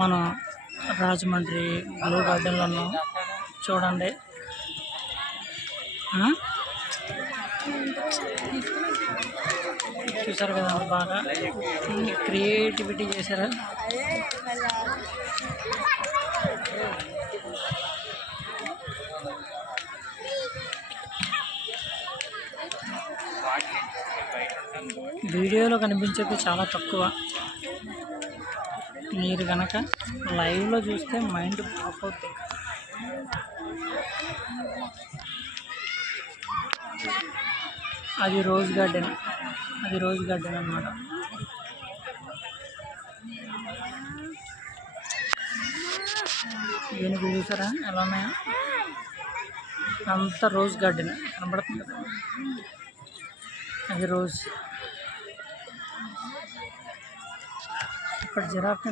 మనం రాజమండ్రి బ్లూ గార్డెన్లో ఉన్నాం చూడండి. చూసారు కదా బాగా క్రియేటివిటీ చేశారు. వీడియోలో కనిపించేది చాలా తక్కువ. మీరు కనుక లైవ్లో చూస్తే మైండ్ బ్లాక్ అవుతుంది. అది రోజ్ గార్డెన్ అన్నమాట. ఏనుగులు చూసారా ఎలా ఉన్నాయో? అంతా రోజ్ గార్డెన్ కనబడుతుంది కదా, అది రోజ్. ఇక్కడ జిరాఫ్